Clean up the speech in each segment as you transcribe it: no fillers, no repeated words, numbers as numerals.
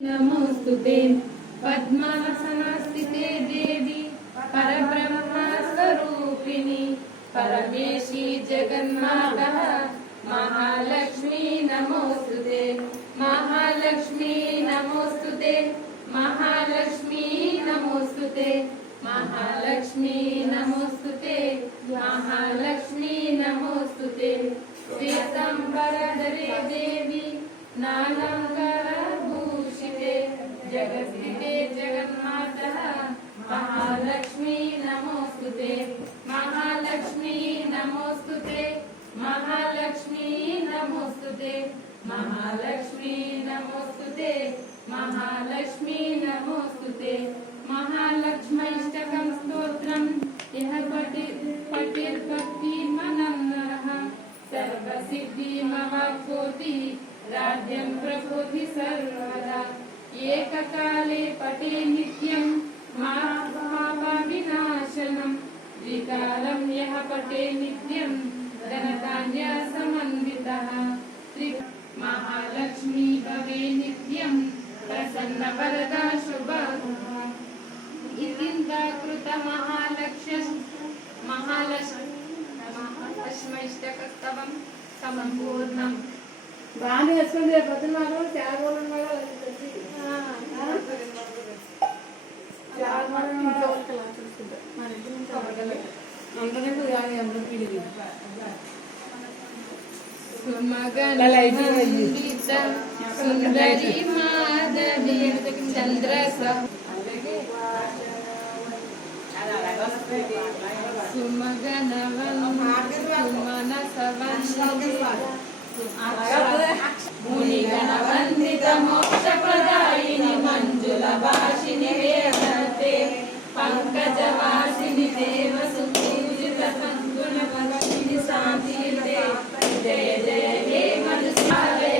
नमोस्तुते पद्मासनस्थिते देवी परब्रह्मस्वरूपिणी परमेशी जगन्माता महालक्ष्मी नमोस्तुते महालक्ष्मी नमोस्तुते महालक्ष्मी नमोस्तुते महालक्ष्मी नमोस्तुते महालक्ष्मी नमोस्तुते श्वेतांबरधरे देवी नालंकारभूषिते जगस्थिते जगन्माता महालक्ष्मी नमोस्तुते महालक्ष्मी नमोस्तुते महालक्ष्मी नमोस्तुते महालक्ष्मी नमोस्तुते महालक्ष्मी नमोस्तुते महालक्ष्मीष्टकं स्तोत्रं यः पठेद्भक्तिमनं नरः सर्वसिद्धिमवाप्नोति राज्यं प्रभुति सर्वदा एककाले पठे नित्यं महाभावविनाशनं द्विकालं यः पठे नित्यं धनधान्यसमन्वितः महालक्ष्मी भवे नित्यं प्रसन्नवरदा शुभः महालक्ष्मीष्टकस्तवं सम्पूर्णम् బాగానే వేసుకుంది పొద్దున్నారు చాలా సుందరి మాధవి చంద్ర मुनिगणवन्दित मोक्षप्रदायिनि मञ्जुलभाषिनि वेदते पङ्कजवासिनि देवसुपूजित सद्गुणवशिनि शान्तिते जय जय हे मधुसालय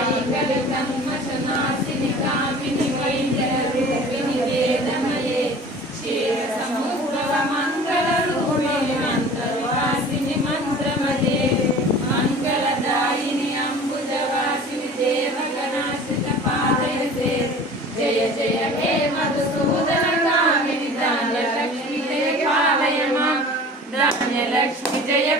ऐकविकल्मषनाशिनि कामिनि वैद्यरूपिणि वेदमये क्षीरसमुद्भव मङ्गलरूपिणि मन्त्रवासिनि मन्त्रमये मंगलदायिनी अंबुजवासिनी देवगणाश्रित पादयते जय जय हे मधुसूदन कामिनी धान्यलक्ष्मी जय पालय मां धान्यलक्ष्मी जय